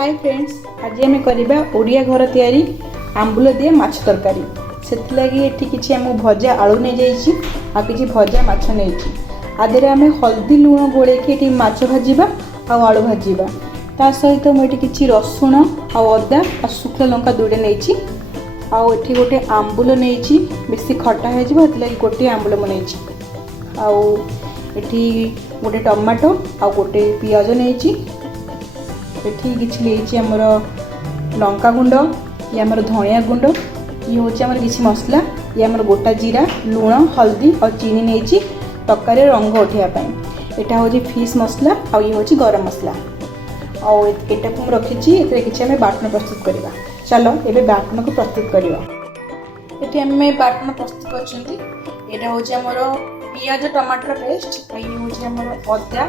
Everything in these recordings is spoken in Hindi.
हाय फ्रेंड्स, आज आम करवा ओडिया घर तैयारी आंबुल दिए माछ तरकारी। से लगी ये किसी आम भजा आलू नहीं जाइए आ कि भजा माछ नहीं आदि आम हल्दी लुण गोलैक माछ भाजवा आलू भाजवा ता सहित मुझे किसी रसुण आदा आ शुखला लंका दुईटा नहीं आठी गोटे आंबुल नहीं बेसी खटा हो गोटे आंबुल मुझे आठी गोटे टमाटो आ गोटे पियाज नहीं एठी किछि लेछि हमर लंका गुंड ये हमर धनिया गुंड ये होछि हमर किछि मसला ये हमर गोटा जीरा लुण हल्दी और चीनी नेछि तरकारी रंग उठिया पई एटा होछि फिश मसला और ये होछि गरम मसला और एटा को रखिछि एतरे किछि हमें बाटन प्रस्तुत करिबा। चलो एबे बाटन को प्रस्तुत करिबा। एटी हमें बाटन प्रस्तुत करछंती एटा होछि हमर पियाज टमाटर पेस्ट और ये होछि हमर अदा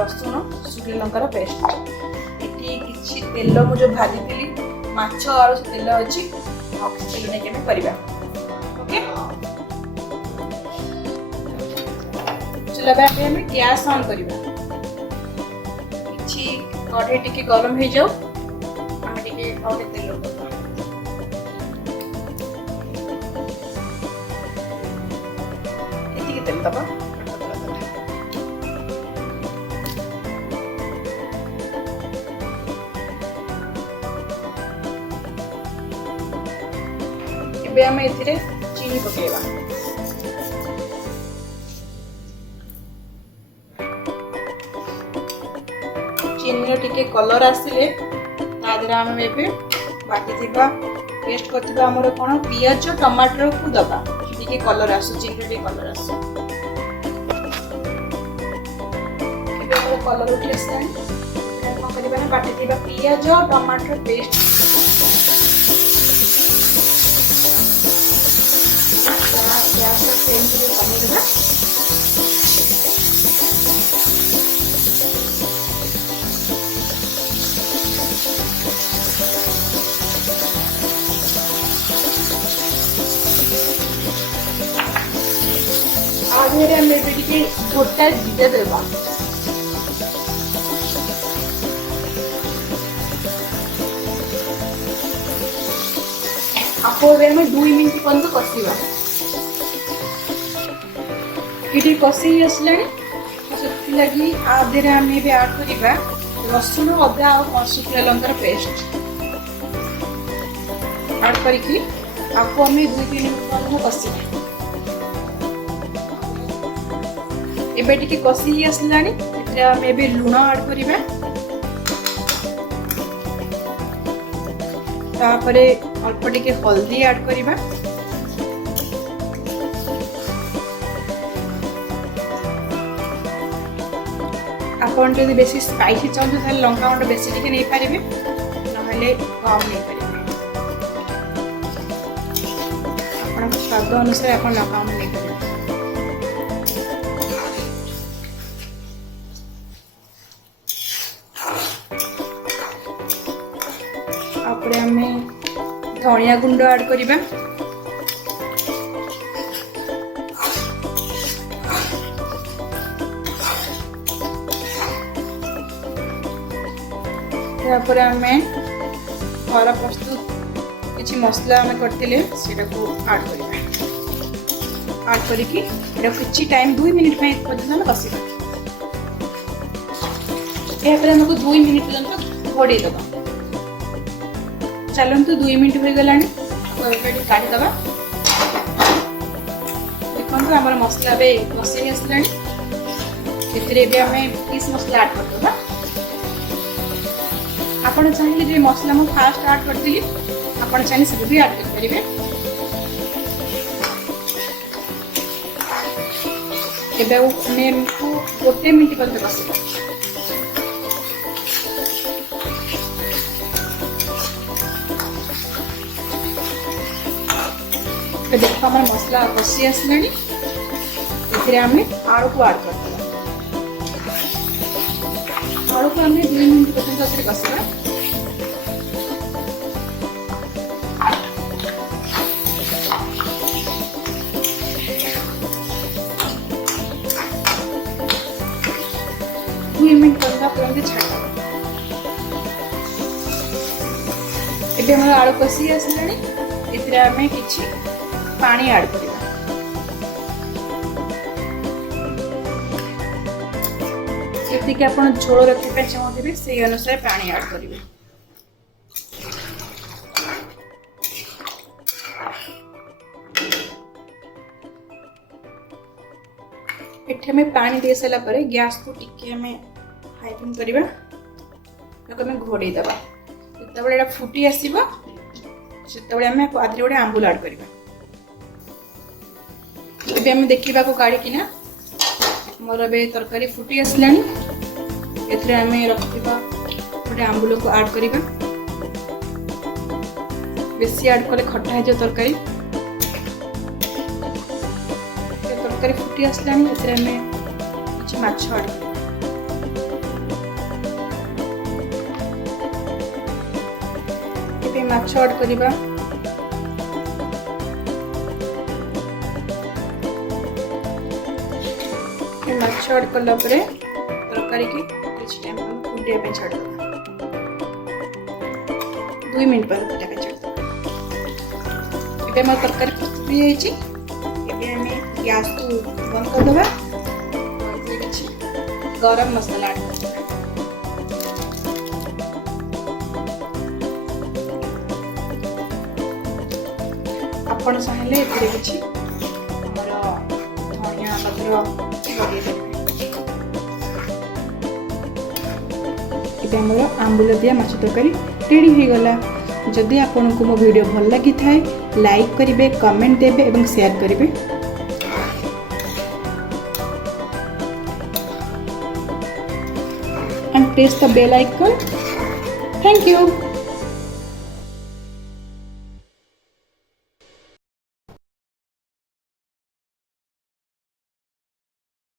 रसुण शुखला लंकार पेस्ट किसी तेल मुझे भाजी थी माछ आलू तेल अच्छी तेल नहीं केमे करबा। ओके चलो अब हम गैस ऑन करबा किछि कढ़ाई टिके गरम हो जाओ हम टिके और तेल एतिके तेल दबा आम ए चीनी पकेवा चीनी टिके कलर आसिले आम ए बाटी पेस्ट करथिबा हमर कोन पियाज टमाटर को दबा टिके कलर आसु चीनी टिके कलर आसु एबे कलर उठी आसलानी कोन करबा ना बाटी पियाज टमाटर पेस्ट गोटा जीरा देवा आपको 2 मिनट पर्यंत कषा ये कषे आसला से लगी आधे आम ऐड करवा रसुण अदा और शुखला लंकार पेस्ट ऐड करके आपको आम 2-3 मिनट कषा एबे टिके कषि आसलानी आम ए लुण ऐड करवा तापरे अल्प टिके हल्दी ऐड करवा आपन जदि बेसी स्पाइसी चाहते ताले लंका गुंड बेसी टिके नहीं पारिबे नहले कम नहीं पारिबे आपन स्वाद अनुसार आपन लंका गुंड नहीं पारिबे। आपरे हमें धनिया गुंड ऐड करबा तापर आम घर प्रस्तुत किसी मसला आम करते ऐड करके टाइम 2 मिनट पर्यटन कषा आमको 2 मिनट पर्यटन घोड़े दबा। चलतु 2 मिनट हो गलानी काढ़ीद देखो आम मसला कषे आसला फिश मसला ऐड करदे आपन चाहिए जो मसला मु फास्ट ऐड करती आपन चाहिए सब भी ऐड कर परिबे। एबे मैं गोटे मिनट पर्यंत कषा देखो आम मसला कषि आसला आम आलू को ऐड कर आलू को आम 2 मिनट पर्यटन कषा मिनट पर्यटन छाड़ ये हमारा आलू कषी आसलानी एथिरे आमे किछि पानी ऐड करिबा। जति आपण झोल रखि पे चाहबे से अनुसार पानी ऐड करिवे। एठे में पानी दे साला परे गैस को टिके में हाई फ्लेम करिबा ताको में घोड़े दबा। जतबेले एटा फुटी आसीबो सेतबेले हमें आधे गोटे आंबुल ऐड करिबा। एबे हम देखिबा को गाड़ी किना मोर बे तरकारी फुटी आसलानी एथरे हमें रखिबा गोटे आंबुल को ऐड करिबा। बेसी ऐड करे खट्टा है जो तरकारी तरकारी फुटी आसलानी एथरे हमें कुछ माछ ऐड एबे माछ ऐड करिबा। माछ ऐड कला परे तरकारी के कुछ टाइम फुटिया पे छाड़ दबा। 2 मिनट पर फुटिया पे छाड़ दबा। एबे हमर तरकारी फुटी जाईची। एबे हमें गैस को बंद कर दबा। गरम मसाला ऐड कर दबा। आपण चाहेले एथिरे किछि हमर धनिया पत्र एबे आंबुल दिया माछ तरकारी रेडी हो गला। जदि आपन को मो वीडियो भल लगी थाए लाइक करिवे, कमेंट देबे एवं शेयर करिवे। And press the bell icon. Thank you.